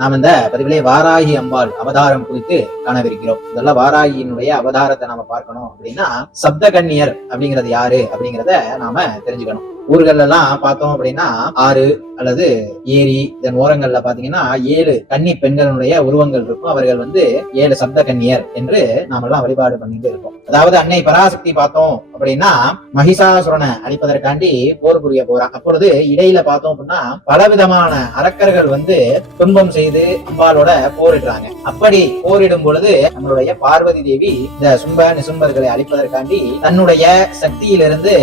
நாம் இந்த பதிவிலே வாராகி அம்பாள் அவதாரம் குறித்து காணவிருக்கிறோம். இதெல்லாம் வாராகியினுடைய அவதாரத்தை நாம பார்க்கணும் அப்படின்னா சப்தகன்னியர் அப்படிங்கிறது யாரு அப்படிங்கிறத நாம தெரிஞ்சுக்கணும். ஊர்கள்ல எல்லாம் பார்த்தோம் அப்படின்னா ஆறு அல்லது ஏரி இதன் ஓரங்கள்ல பாத்தீங்கன்னா ஏழு கன்னி பெண்களுடைய உருவங்கள் இருக்கும். அவர்கள் வந்து ஏழு சப்த கன்னியர் என்று நாம எல்லாம் வழிபாடு பண்ணிட்டு இருக்கோம். அதாவது அன்னை பராசக்தி பார்த்தோம் அப்படின்னா மகிஷாசுரனை அழிப்பதற்காண்டி போர் புரிய போறா. அப்பொழுது இடையில பார்த்தோம் அப்படின்னா பலவிதமான அரக்கர்கள் வந்து துன்பம் செய்ய செய்து அம்பாலோட போரிடுறாங்க. அப்படி போரிடும் பொழுது நம்மளுடைய பார்வதி தேவி இந்த சும்ப நிசும்பர்களை அழிப்பதற்காண்டி தன்னுடைய சக்தியிலிருந்து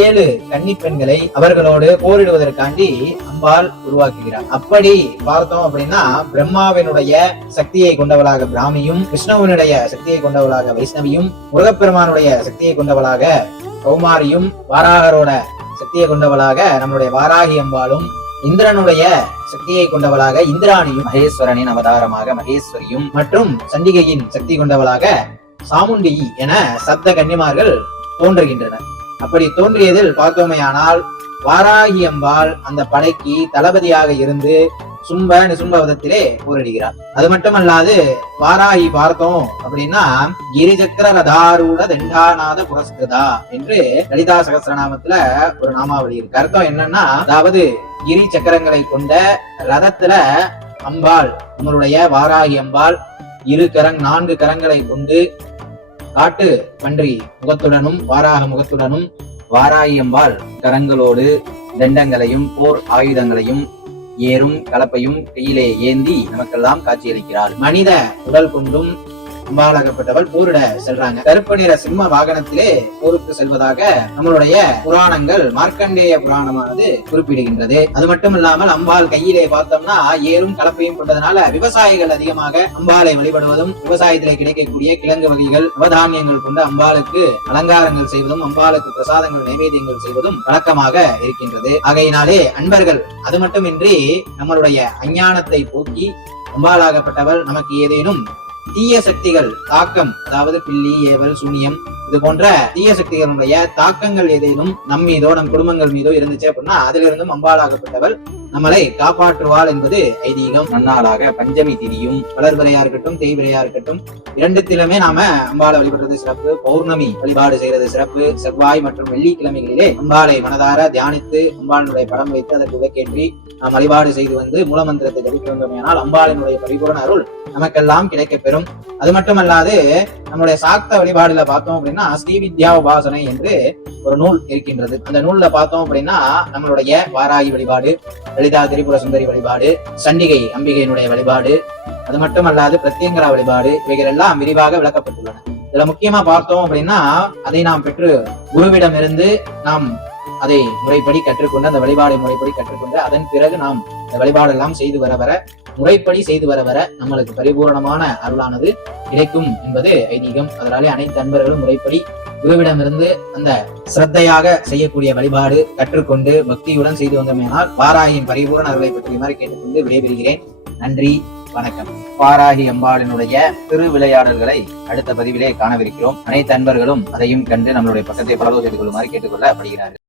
ஏழு கன்னி பெண்களை அவர்களோடு போரிடுவதற்காண்டி அம்பாள் உருவாக்குகிறார் அப்படி பார்த்தோம் அப்படின்னா பிரம்மாவினுடைய சக்தியை கொண்டவளாக பிராமியும் விஷ்ணுவினுடைய சக்தியை கொண்டவளாக வைஷ்ணவியும் முருகப்பெருமானுடைய சக்தியை கொண்டவளாக கௌமாரியும் வாராகரோட சக்தியை கொண்டவளாக நம்மளுடைய வாராகி அம்பாலும் இந்திரனுடைய சக்தியை கொண்டவளாக இந்திராணியும் மகேஸ்வரனின் அவதாரமாக மகேஸ்வரியும் மற்றும் சண்டிகையின் சக்தி கொண்டவளாக சாமுண்டி என சப்த கன்னிமார்கள் தோன்றுகின்றனர். அப்படி தோன்றியதில் பார்த்தோமையானால் வாராகி அம்பாள் அந்த படைக்கு தளபதியாக இருந்து சும்ப நிசும்பவதத்திலே போரிடுகிறார். அது மட்டுமல்லாது வாராகி பார்த்தோம் அப்படின்னா கிரிசக்கர ரதாரூட தண்டாநாத புரஸ்கிருதா என்று லலிதா சகசிரநாமத்துல ஒரு நாமாவளி இருக்கு. அர்த்தம் என்னன்னா அதாவது கிரி சக்கரங்களை கொண்ட ரதத்துல அம்பாள் நம்மளுடைய வாராகி அம்பாள் இரு கரங் நான்கு கரங்களை கொண்டு காட்டு பன்றி முகத்துடனும் வாராக முகத்துடனும் வாராகி அம்பாள் கரங்களோடு தண்டங்களையும் போர் ஆயுதங்களையும் ஏறும் கலப்பையும் கையிலே ஏந்தி நமக்கெல்லாம் காட்சியளிக்கிறார். மனித உடல் கொண்டும் அம்பாலாகப்பட்டவள் போரிட செல்றாங்க. கருப்பு நிற சிம்ம வாகனத்திலே போருக்கு செல்வதாக நம்மளுடைய புராணங்கள் மார்க்கண்டேய புராணமானது குறிப்பிடுகின்றது. அது மட்டும் இல்லாமல் அம்பாள் கையிலே பார்த்தோம்னா ஏறும் கலப்பையும் கொண்டதனால விவசாயிகள் அதிகமாக அம்பாளை வழிபடுவதும் விவசாயத்திலே கிடைக்கக்கூடிய கிழங்கு வகைகள் நவதானியங்கள் கொண்டு அம்பாளுக்கு அலங்காரங்கள் செய்வதும் அம்பாளுக்கு பிரசாதங்கள் நைவேத்தியங்கள் செய்வதும் வழக்கமாக இருக்கின்றது. ஆகையினாலே அன்பர்கள் அது மட்டுமின்றி நம்மளுடைய அஞ்ஞானத்தை போக்கி அம்பாளாகப்பட்டவள் நமக்கு ஏதேனும் தீய சக்திகள் தாக்கம் அதாவது பில்லி ஏவல் சூனியம் இது போன்ற தீய சக்திகளுடைய தாக்கங்கள் ஏதேனும் நம் மீதோ நம் குடும்பங்கள் மீதோ இருந்துச்சு அப்படின்னா அதிலிருந்தும் அம்பாளாகப்பட்டவள் நம்மளை காப்பாற்றுவாள் என்பது ஐதீகம். நன்னாளாக பஞ்சமி திதியும் வளர்பிறையா இருக்கட்டும் தேய்பிறையா இருக்கட்டும் இரண்டுத்திலுமே நாம அம்பாளை வழிபடுறது சிறப்பு. பௌர்ணமி வழிபாடு செய்யறது சிறப்பு. செவ்வாய் மற்றும் வெள்ளிக்கிழமைகளிலே அம்பாளை மனதார தியானித்து அம்பாளினுடைய படம் வைத்து அதற்கு விளக்கேற்றி நாம் வழிபாடு செய்து வந்து மூலமந்திரத்தை ஜபித்து வந்தோமேனால் அம்பாளினுடைய பரிபூரண அருள் நமக்கெல்லாம் கிடைக்கப்பெறும். அது மட்டுமல்லாது நம்முடைய சாக்த வழிபாடுல பார்த்தோம் அப்படின்னா ஸ்ரீவித்யா உபாசனை என்று ஒரு நூல் இருக்கின்றது. அந்த நூல்ல பார்த்தோம் அப்படின்னா நம்மளுடைய வாராகி வழிபாடு லலிதா திரிபுர சுந்தரி வழிபாடு சண்டிகை அம்பிகையினுடைய வழிபாடு அது மட்டுமல்லாது பிரத்யங்கரா வழிபாடு இவைகள் எல்லாம் விரிவாக விளக்கப்பட்டுள்ளன. இதுல முக்கியமா பார்த்தோம் அப்படின்னா அதை நாம் பெற்று குருவிடம் இருந்து நாம் அதை முறைப்படி கற்றுக்கொண்டு அந்த வழிபாடை முறைப்படி கற்றுக்கொண்டு அதன் பிறகு நாம் இந்த வழிபாடெல்லாம் செய்து வர வர முறைப்படி செய்து வர வர நம்மளுக்கு பரிபூரணமான அருளானது கிடைக்கும் என்பது ஐதீகம். அதனாலே அனைத்து அன்பர்களும் முறைப்படி குருவிடமிருந்து அந்த சிரத்தையாக செய்யக்கூடிய வழிபாடு கற்றுக்கொண்டு பக்தியுடன் செய்து வந்தமையினால் பாராயின் பரிபூரண அருளை பற்றியுமாறு கேட்டுக்கொண்டு விடைபெறுகிறேன். நன்றி வணக்கம். பாராகி அம்பாளினுடைய திரு விளையாடல்களை அடுத்த பதிவிலே காணவிருக்கிறோம். அனைத்து அன்பர்களும் அதையும் கண்டு நம்மளுடைய பக்கத்தை ஃபாலோ செய்து கொள்ளுமாறு கேட்டுக்கொள்ளப்படுகிறார்கள்